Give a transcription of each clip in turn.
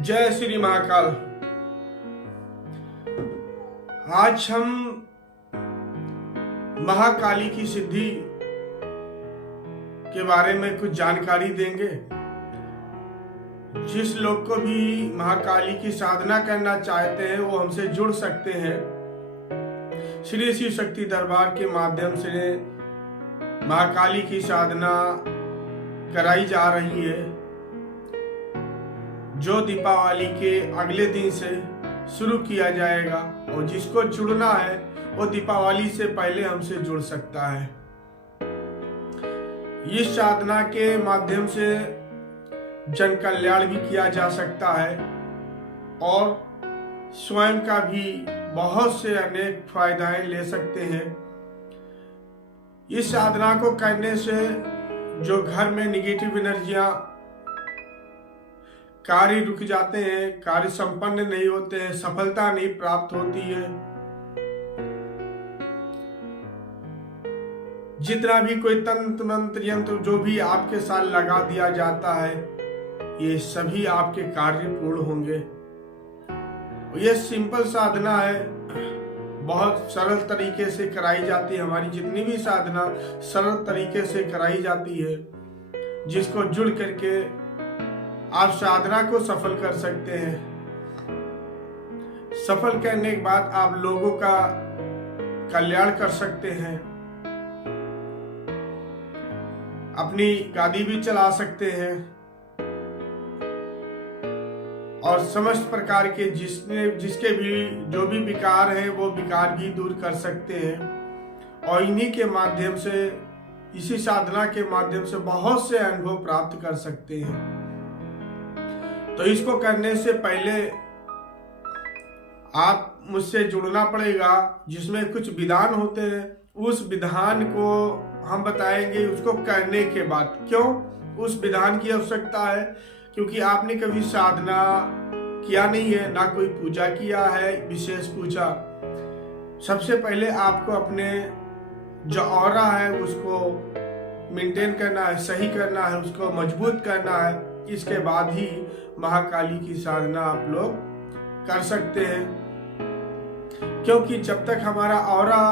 जय श्री महाकाल। आज हम महाकाली की सिद्धि के बारे में कुछ जानकारी देंगे। जिस लोग को भी महाकाली की साधना करना चाहते हैं वो हमसे जुड़ सकते हैं। श्री शिव शक्ति दरबार के माध्यम से महाकाली की साधना कराई जा रही है, जो दीपावली के अगले दिन से शुरू किया जाएगा। और जिसको जुड़ना है वो दीपावली से पहले हमसे जुड़ सकता है। इस साधना के माध्यम से जन कल्याण भी किया जा सकता है और स्वयं का भी बहुत से अनेक फायदाएं ले सकते हैं। इस साधना को करने से जो घर में निगेटिव एनर्जियां, कार्य रुक जाते हैं, कार्य संपन्न नहीं होते हैं, सफलता नहीं प्राप्त होती है, जितना भी कोई तंत्र मंत्र यंत्र जो भी आपके साथ लगा दिया जाता है, ये सभी आपके कार्य पूर्ण होंगे। ये सिंपल साधना है, बहुत सरल तरीके से कराई जाती है। हमारी जितनी भी साधना सरल तरीके से कराई जाती है, जिसको जुड़ करके आप साधना को सफल कर सकते हैं। सफल करने के बाद आप लोगों का कल्याण कर सकते हैं, अपनी गादी भी चला सकते हैं और समस्त प्रकार के जिसके भी जो भी विकार है वो विकार भी दूर कर सकते हैं। और इन्हीं के माध्यम से, इसी साधना के माध्यम से बहुत से अनुभव प्राप्त कर सकते हैं। तो इसको करने से पहले आप मुझसे जुड़ना पड़ेगा, जिसमें कुछ विधान होते हैं। उस विधान को हम बताएंगे उसको करने के बाद। क्यों उस विधान की आवश्यकता है? क्योंकि आपने कभी साधना किया नहीं है, ना कोई पूजा किया है, विशेष पूजा। सबसे पहले आपको अपने जो ऑरा है उसको मेंटेन करना है, सही करना है, उसको मजबूत करना है। इसके बाद ही महाकाली की साधना आप लोग कर सकते हैं। क्योंकि जब तक हमारा ऑरा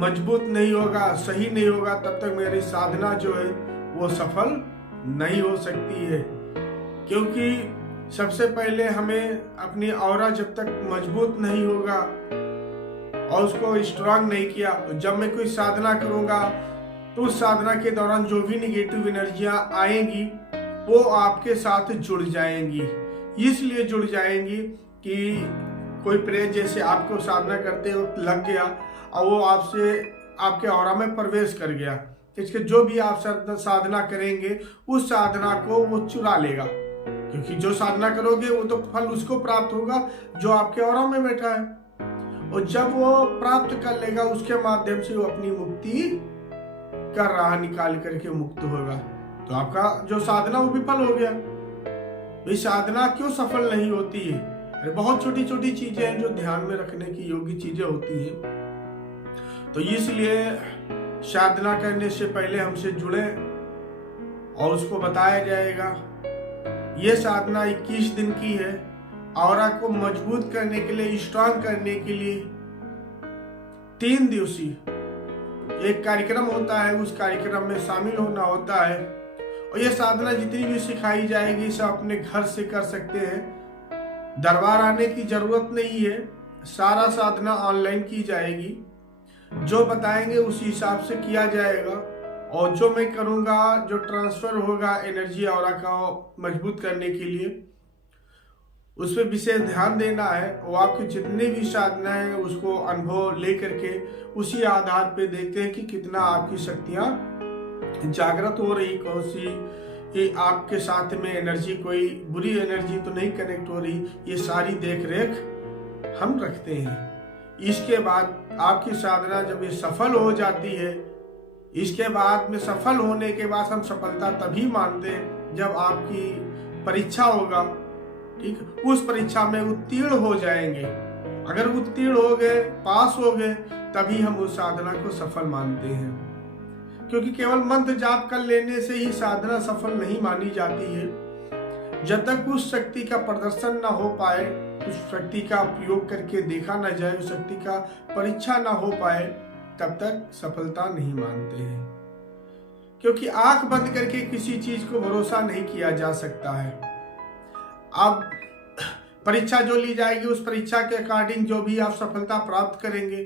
मजबूत नहीं होगा, सही नहीं होगा, तब तक मेरी साधना जो है वो सफल नहीं हो सकती है। क्योंकि सबसे पहले हमें अपनी ऑरा जब तक मजबूत नहीं होगा और उसको स्ट्रांग नहीं किया, जब मैं कोई साधना करूंगा तो उस साधना के दौरान जो भी निगेटिव एनर्जियां आएंगी वो आपके साथ जुड़ जाएंगी। इसलिए जुड़ जाएंगी कि कोई प्रेत जैसे आपको साधना करते वक्त लग गया और वो आपसे आपके ऑरा में प्रवेश कर गया, इसके जो भी आप साधना करेंगे उस साधना को वो चुरा लेगा। क्योंकि जो साधना करोगे वो तो फल उसको प्राप्त होगा जो आपके ऑरा में बैठा है, और जब वो प्राप्त कर लेगा उसके माध्यम से वो अपनी मुक्ति कर रहा निकाल करके मुक्त होगा। तो आपका जो साधना वो विफल हो गया। भाई साधना क्यों सफल नहीं होती है? अरे बहुत छोटी छोटी चीजें हैं जो ध्यान में रखने की योग्य चीजें होती हैं। तो इसलिए साधना करने से पहले हमसे जुड़े और उसको बताया जाएगा। ये साधना 21 दिन की है। ऑरा को मजबूत करने के लिए, स्ट्रांग करने के लिए 3 दिवसीय एक कार्यक्रम होता है, उस कार्यक्रम में शामिल होना होता है। और ये साधना जितनी भी सिखाई जाएगी सब अपने घर से कर सकते हैं, दरबार आने की जरूरत नहीं है। सारा साधना ऑनलाइन की जाएगी, जो बताएंगे उस हिसाब से किया जाएगा। और जो मैं करूँगा, जो ट्रांसफर होगा एनर्जी ऑरा का मजबूत करने के लिए, उस पर विशेष ध्यान देना है। वो आपकी जितनी भी साधना है उसको अनुभव लेकर के उसी आधार पे देखते हैं कि कितना आपकी शक्तियाँ जागृत हो रही, कौन सी आपके साथ में एनर्जी, कोई बुरी एनर्जी तो नहीं कनेक्ट हो रही। ये सारी देख रेख हम रखते हैं। इसके बाद आपकी साधना जब ये सफल हो जाती है, इसके बाद में सफल होने के बाद हम सफलता तभी मानते हैं जब आपकी परीक्षा होगा, ठीक, उस परीक्षा में उत्तीर्ण हो जाएंगे। अगर उत्तीर्ण हो गए, पास हो गए, तभी हम उस साधना को सफल मानते हैं। क्योंकि केवल मंत्र जाप कर लेने से ही साधना सफल नहीं मानी जाती है। जब तक उस शक्ति का प्रदर्शन ना हो पाए, उस शक्ति का उपयोग करके देखा ना जाए, उस शक्ति का परीक्षा ना हो पाए, तब तक सफलता नहीं मानते हैं। क्योंकि आंख बंद करके किसी चीज को भरोसा नहीं किया जा सकता है। अब परीक्षा जो ली जाएगी, उस परीक्षा के अकॉर्डिंग जो भी आप सफलता प्राप्त करेंगे,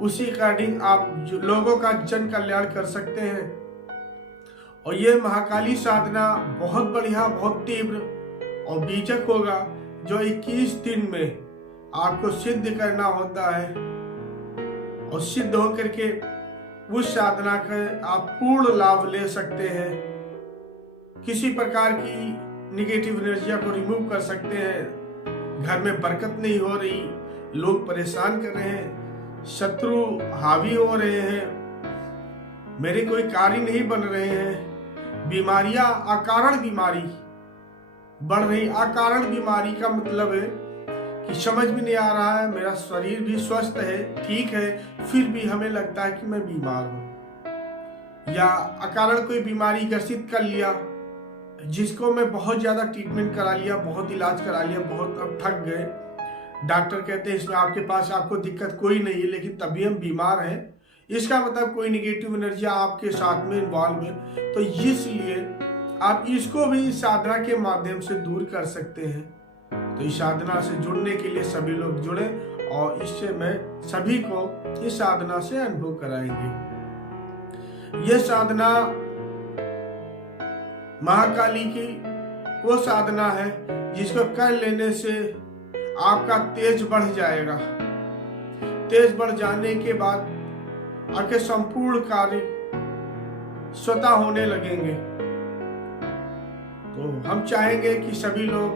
उसी अकॉर्डिंग आप लोगों का जन कल्याण कर सकते हैं। और ये महाकाली साधना बहुत बढ़िया, बहुत तीव्र और बीजक होगा, जो 21 दिन में आपको सिद्ध करना होता है। और सिद्ध होकर के उस साधना का आप पूर्ण लाभ ले सकते हैं। किसी प्रकार की निगेटिव एनर्जिया को रिमूव कर सकते हैं। घर में बरकत नहीं हो रही, लोग परेशान कर रहे हैं, शत्रु हावी हो रहे हैं, मेरे कोई कार्य नहीं बन रहे हैं, बीमारियां, अकारण बीमारी बढ़ रही। अकारण बीमारी का मतलब है कि समझ भी नहीं आ रहा है, मेरा शरीर भी स्वस्थ है, ठीक है, फिर भी हमें लगता है कि मैं बीमार हूं। या अकारण कोई बीमारी ग्रसित कर लिया, जिसको मैं बहुत ज्यादा ट्रीटमेंट करा लिया, बहुत इलाज करा लिया, बहुत अब थक गए, डॉक्टर कहते हैं इसमें आपके पास आपको दिक्कत कोई नहीं है, लेकिन तभी हम बीमार हैं। इसका मतलब कोई निगेटिव एनर्जी आपके साथ में इन्वॉल्व है। तो इसलिए आप इसको भी इस साधना के माध्यम से दूर कर सकते हैं। तो इस साधना से जुड़ने के लिए सभी लोग जुड़े, और इससे मैं सभी को इस साधना से अनुभव कराएंगे। यह साधना महाकाली की वो साधना है जिसको कर लेने से आपका तेज बढ़ जाएगा। तेज बढ़ जाने के बाद आपके संपूर्ण कार्य स्वतः होने लगेंगे। तो हम चाहेंगे कि सभी लोग,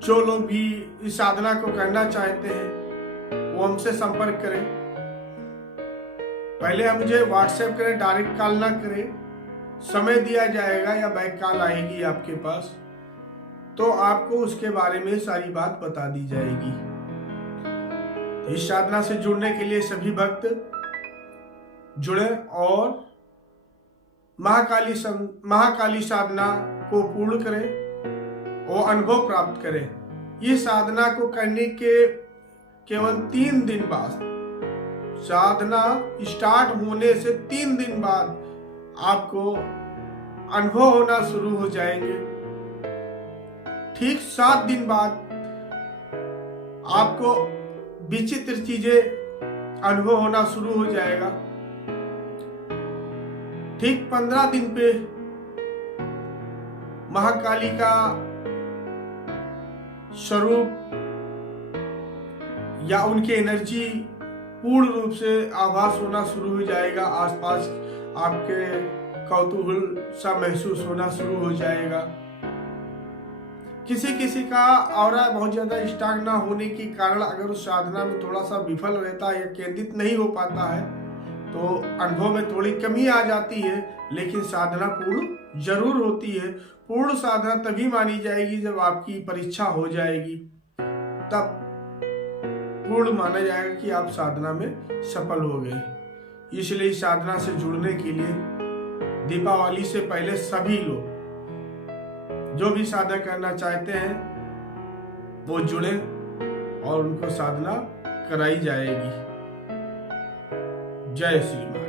जो लोग भी इस साधना को करना चाहते हैं, वो हमसे संपर्क करें। पहले आप मुझे व्हाट्सएप करें, डायरेक्ट कॉल ना करें। समय दिया जाएगा या बैक कॉल आएगी आपके पास, तो आपको उसके बारे में सारी बात बता दी जाएगी। इस साधना से जुड़ने के लिए सभी भक्त जुड़े और महाकाली साधना को पूर्ण करें और अनुभव प्राप्त करें। ये साधना को करने के केवल 3 दिन बाद, साधना स्टार्ट होने से 3 दिन बाद आपको अनुभव होना शुरू हो जाएंगे। ठीक 7 दिन बाद आपको विचित्र चीजें अनुभव होना शुरू हो जाएगा। ठीक 15 दिन पे महाकाली का स्वरूप या उनकी एनर्जी पूर्ण रूप से आभास होना शुरू हो जाएगा। आसपास आपके कौतूहल सा महसूस होना शुरू हो जाएगा। किसी किसी का ऑरा बहुत ज्यादा स्ट्रांग ना होने के कारण अगर उस साधना में थोड़ा सा विफल रहता है या केंद्रित नहीं हो पाता है, तो अनुभव में थोड़ी कमी आ जाती है, लेकिन साधना पूर्ण जरूर होती है। पूर्ण साधना तभी मानी जाएगी जब आपकी परीक्षा हो जाएगी, तब पूर्ण माना जाएगा कि आप साधना में सफल हो गए। इसलिए इस साधना से जुड़ने के लिए दीपावली से पहले सभी लोग जो भी साधना करना चाहते हैं वो जुड़े और उनको साधना कराई जाएगी। जय श्री राम।